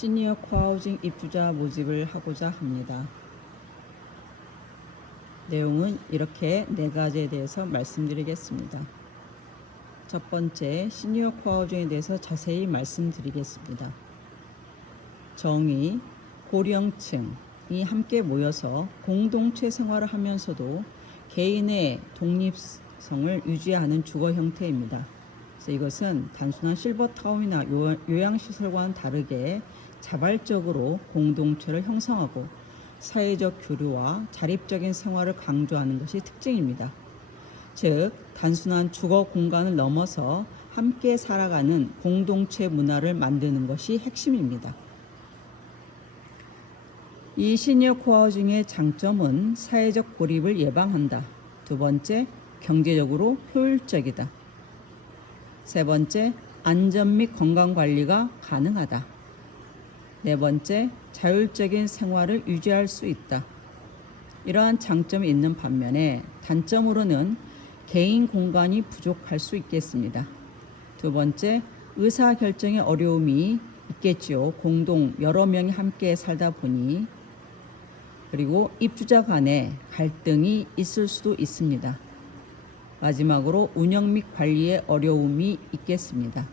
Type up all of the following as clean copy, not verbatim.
시니어 코하우징 입주자 모집을 하고자 합니다. 내용은 이렇게 4가지에 대해서 말씀드리겠습니다. 첫 번째, 시니어 코하우징에 대해서 자세히 말씀드리겠습니다. 정의, 고령층이 함께 모여서 공동체 생활을 하면서도 개인의 독립성을 유지하는 주거 형태입니다. 그래서 이것은 단순한 실버타운이나 요양시설과는 다르게 자발적으로 공동체를 형성하고 사회적 교류와 자립적인 생활을 강조하는 것이 특징입니다. 즉, 단순한 주거 공간을 넘어서 함께 살아가는 공동체 문화를 만드는 것이 핵심입니다. 이 시니어 코하우징의 장점은 사회적 고립을 예방한다. 두 번째, 경제적으로 효율적이다. 세 번째, 안전 및 건강 관리가 가능하다. 네 번째, 자율적인 생활을 유지할 수 있다. 이러한 장점이 있는 반면에 단점으로는 개인 공간이 부족할 수 있겠습니다. 두 번째, 의사결정의 어려움이 있겠지요. 여러 명이 함께 살다 보니. 그리고 입주자 간에 갈등이 있을 수도 있습니다. 마지막으로 운영 및 관리에 어려움이 있겠습니다.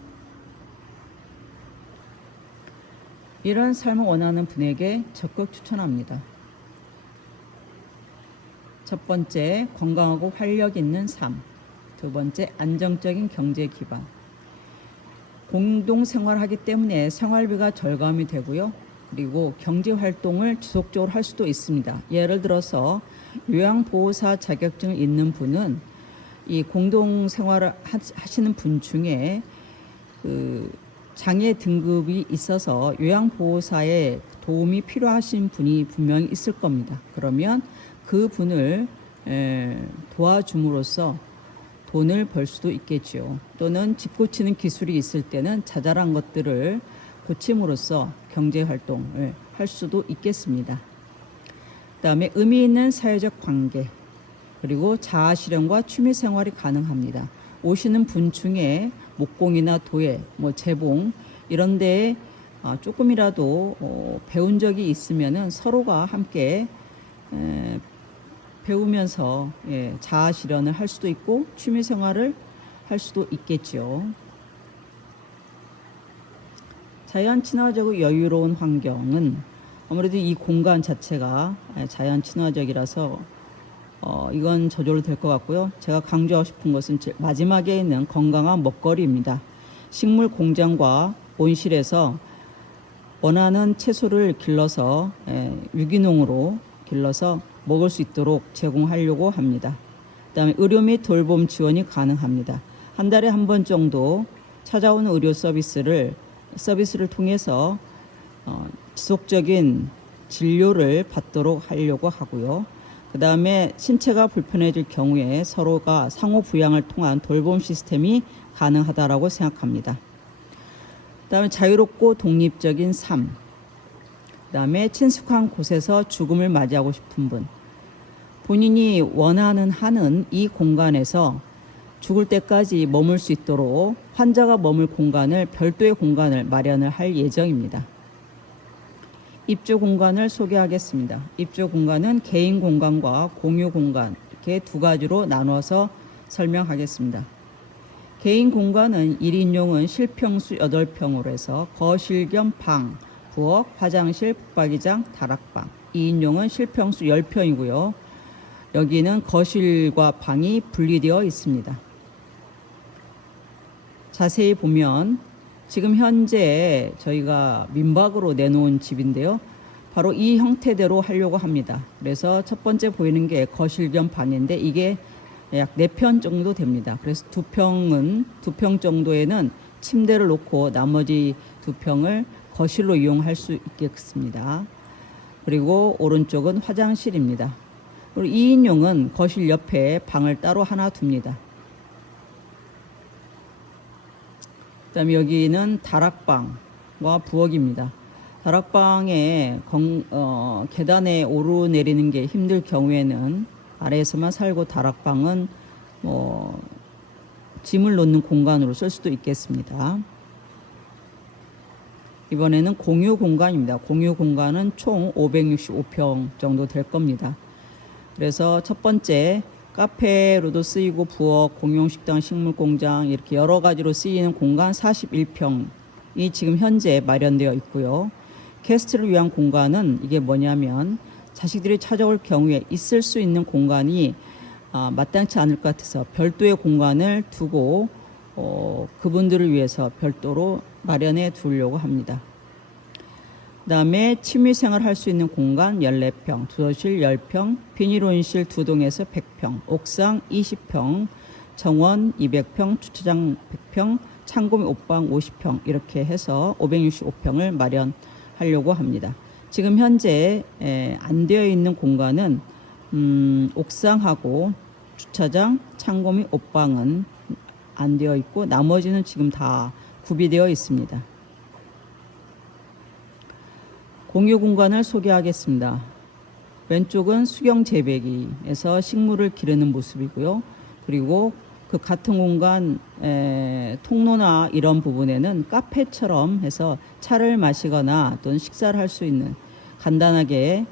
이런 삶을 원하는 분에게 적극 추천합니다. 첫 번째, 건강하고 활력 있는 삶. 두 번째, 안정적인 경제 기반. 공동 생활하기 때문에 생활비가 절감이 되고요. 그리고 경제 활동을 지속적으로 할 수도 있습니다. 예를 들어서 요양보호사 자격증을 있는 분은 이 공동 생활을 하시는 분 중에 장애 등급이 있어서 요양보호사의 도움이 필요하신 분이 분명히 있을 겁니다. 그러면 그 분을 도와줌으로써 돈을 벌 수도 있겠죠. 또는 집 고치는 기술이 있을 때는 자잘한 것들을 고침으로써 경제 활동을 할 수도 있겠습니다. 그다음에 의미 있는 사회적 관계, 그리고 자아 실현과 취미 생활이 가능합니다. 오시는 분 중에 목공이나 도예, 재봉 이런 데에 조금이라도 배운 적이 있으면은 서로가 함께 배우면서 자아 실현을 할 수도 있고 취미 생활을 할 수도 있겠죠. 자연 친화적이고 여유로운 환경은 아무래도 이 공간 자체가 자연 친화적이라서 이건 저절로 될 것 같고요. 제가 강조하고 싶은 것은 마지막에 있는 건강한 먹거리입니다. 식물 공장과 온실에서 원하는 채소를 길러서 유기농으로 길러서 먹을 수 있도록 제공하려고 합니다. 그다음에 의료 및 돌봄 지원이 가능합니다. 한 달에 한 번 정도 찾아오는 의료 서비스를 통해서 지속적인 진료를 받도록 하려고 하고요. 그 다음에 신체가 불편해질 경우에 서로가 상호 부양을 통한 돌봄 시스템이 가능하다라고 생각합니다. 그 다음에 자유롭고 독립적인 삶. 그 다음에 친숙한 곳에서 죽음을 맞이하고 싶은 분. 본인이 원하는 한은 이 공간에서 죽을 때까지 머물 수 있도록 환자가 머물 공간을 별도의 공간을 마련을 할 예정입니다. 입주 공간을 소개하겠습니다. 입주 공간은 개인 공간과 공유 공간 이렇게 두 가지로 나눠서 설명하겠습니다. 개인 공간은 1인용은 실평수 8평으로 해서 거실 겸 방, 부엌, 화장실, 붙박이장, 다락방. 2인용은 실평수 10평이고요. 여기는 거실과 방이 분리되어 있습니다. 자세히 보면 지금 현재 저희가 민박으로 내놓은 집인데요. 바로 이 형태대로 하려고 합니다. 그래서 첫 번째 보이는 게 거실 겸 방인데 이게 약 4편 정도 됩니다. 그래서 2평 정도에는 침대를 놓고 나머지 2평을 거실로 이용할 수 있겠습니다. 그리고 오른쪽은 화장실입니다. 그리고 2인용은 거실 옆에 방을 따로 하나 둡니다. 그다음에 여기는 다락방과 부엌입니다. 다락방에 계단에 오르내리는 게 힘들 경우에는 아래에서만 살고 다락방은 짐을 놓는 공간으로 쓸 수도 있겠습니다. 이번에는 공유 공간입니다. 공유 공간은 총 565평 정도 될 겁니다. 그래서 첫 번째 카페로도 쓰이고 부엌, 공용식당, 식물공장 이렇게 여러 가지로 쓰이는 공간 41평이 지금 현재 마련되어 있고요. 게스트를 위한 공간은 이게 뭐냐면 자식들이 찾아올 경우에 있을 수 있는 공간이 마땅치 않을 것 같아서 별도의 공간을 두고 그분들을 위해서 별도로 마련해 두려고 합니다. 그 다음에 취미생활 할 수 있는 공간 14평, 두서실 10평, 비닐온실 2동에서 100평, 옥상 20평, 정원 200평, 주차장 100평, 창고 및 옷방 50평 이렇게 해서 565평을 마련하려고 합니다. 지금 현재 안 되어 있는 공간은 옥상하고 주차장, 창고 및 옷방은 안 되어 있고 나머지는 지금 다 구비되어 있습니다. 공유 공간을 소개하겠습니다. 왼쪽은 수경 재배기에서 식물을 기르는 모습이고요. 그리고 그 같은 공간 통로나 이런 부분에는 카페처럼 해서 차를 마시거나 또는 식사를 할 수 있는 간단하게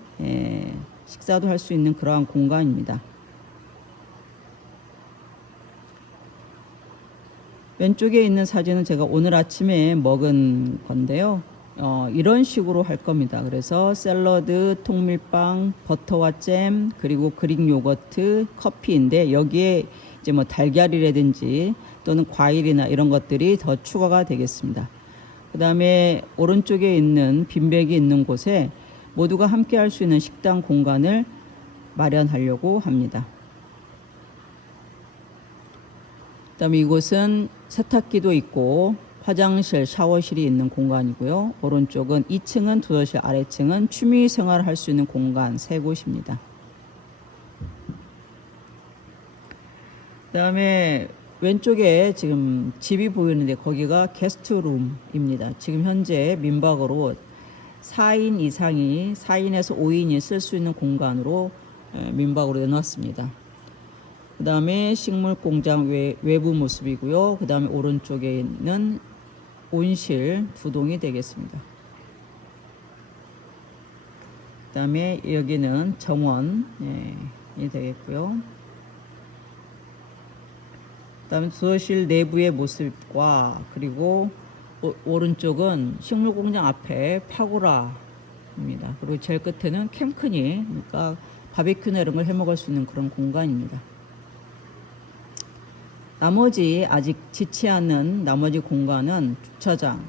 식사도 할 수 있는 그러한 공간입니다. 왼쪽에 있는 사진은 제가 오늘 아침에 먹은 건데요. 이런 식으로 할 겁니다. 그래서 샐러드, 통밀빵, 버터와 잼, 그리고 그릭 요거트, 커피인데 여기에 이제 뭐 달걀이라든지 또는 과일이나 이런 것들이 더 추가가 되겠습니다. 그 다음에 오른쪽에 있는 빈백이 있는 곳에 모두가 함께 할 수 있는 식당 공간을 마련하려고 합니다. 그 다음에 이곳은 세탁기도 있고 화장실, 샤워실이 있는 공간이고요. 오른쪽은 2층은 두서실, 아래층은 취미생활을 할 수 있는 공간 3곳입니다. 그 다음에 왼쪽에 지금 집이 보이는데 거기가 게스트룸입니다. 지금 현재 민박으로 4인 이상이 4인에서 5인이 쓸 수 있는 공간으로 민박으로 내놨습니다. 그 다음에 식물공장 외부 모습이고요. 그 다음에 오른쪽에 있는 온실 2동이 되겠습니다. 그 다음에 여기는 정원이 되겠고요. 그 다음에 두서실 내부의 모습과 그리고 오른쪽은 식물공장 앞에 파고라입니다. 그리고 제일 끝에는 캠크니, 그러니까 바비큐나 이런 걸 해먹을 수 있는 그런 공간입니다. 나머지 아직 짓지 않은 나머지 공간은 주차장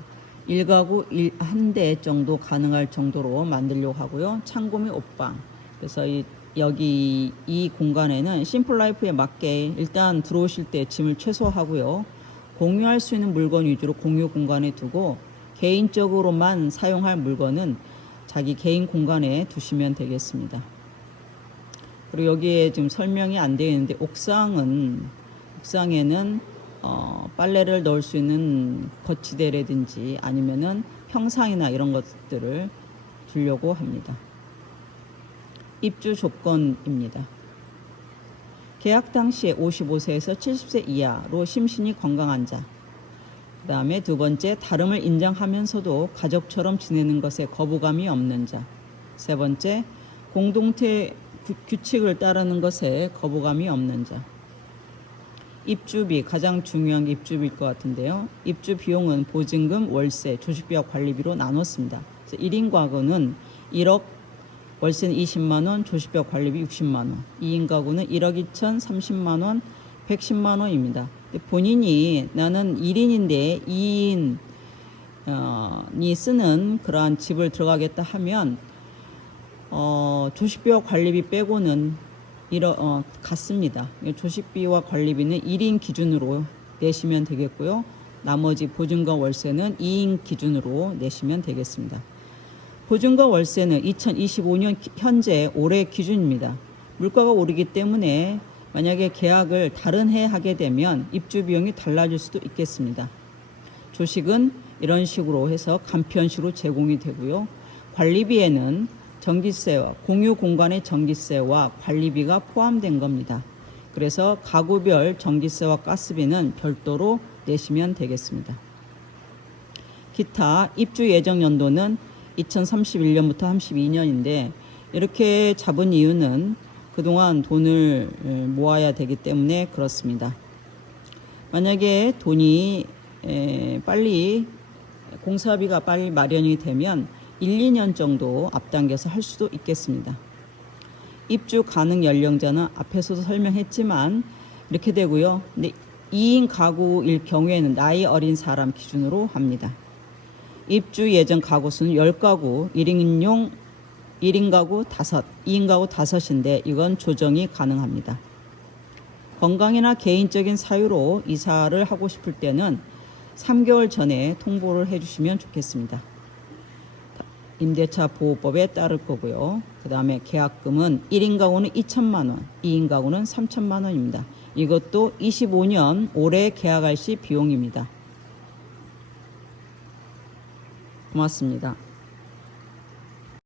1가구 1대 정도 가능할 정도로 만들려고 하고요. 창고 및 옷방. 그래서 여기 이 공간에는 심플라이프에 맞게 일단 들어오실 때 짐을 최소화하고요. 공유할 수 있는 물건 위주로 공유 공간에 두고 개인적으로만 사용할 물건은 자기 개인 공간에 두시면 되겠습니다. 그리고 여기에 지금 설명이 안 되어 있는데 옥상에는 빨래를 넣을 수 있는 거치대라든지 아니면은 평상이나 이런 것들을 두려고 합니다. 입주 조건입니다. 계약 당시에 55세에서 70세 이하로 심신이 건강한 자. 그 다음에 두 번째, 다름을 인정하면서도 가족처럼 지내는 것에 거부감이 없는 자. 세 번째, 공동체 규칙을 따르는 것에 거부감이 없는 자. 입주비, 가장 중요한 게 입주비일 것 같은데요. 입주 비용은 보증금, 월세, 조식비와 관리비로 나눴습니다. 그래서 1인 가구는 1억, 월세는 20만원, 조식비와 관리비 60만원. 2인 가구는 1억 2천, 30만원, 110만원입니다. 본인이 나는 1인인데 2인이 쓰는 그러한 집을 들어가겠다 하면 조식비와 관리비 빼고는 같습니다. 조식비와 관리비는 1인 기준으로 내시면 되겠고요. 나머지 보증과 월세는 2인 기준으로 내시면 되겠습니다. 보증과 월세는 2025년 현재 올해 기준입니다. 물가가 오르기 때문에 만약에 계약을 다른 해에 하게 되면 입주 비용이 달라질 수도 있겠습니다. 조식은 이런 식으로 해서 간편식으로 제공이 되고요. 관리비에는 전기세와 공유 공간의 전기세와 관리비가 포함된 겁니다. 그래서 가구별 전기세와 가스비는 별도로 내시면 되겠습니다. 기타 입주 예정 연도는 2031년부터 32년인데 이렇게 잡은 이유는 그동안 돈을 모아야 되기 때문에 그렇습니다. 만약에 돈이 빨리 공사비가 빨리 마련이 되면 1, 2년 정도 앞당겨서 할 수도 있겠습니다. 입주 가능 연령자는 앞에서도 설명했지만 이렇게 되고요. 근데 2인 가구일 경우에는 나이 어린 사람 기준으로 합니다. 입주 예정 가구 수는 10가구, 1인 가구 5, 2인 가구 5인데 이건 조정이 가능합니다. 건강이나 개인적인 사유로 이사를 하고 싶을 때는 3개월 전에 통보를 해주시면 좋겠습니다. 임대차 보호법에 따를 거고요. 그 다음에 계약금은 1인 가구는 2천만 원, 2인 가구는 3천만 원입니다. 이것도 25년 올해 계약할 시 비용입니다. 고맙습니다.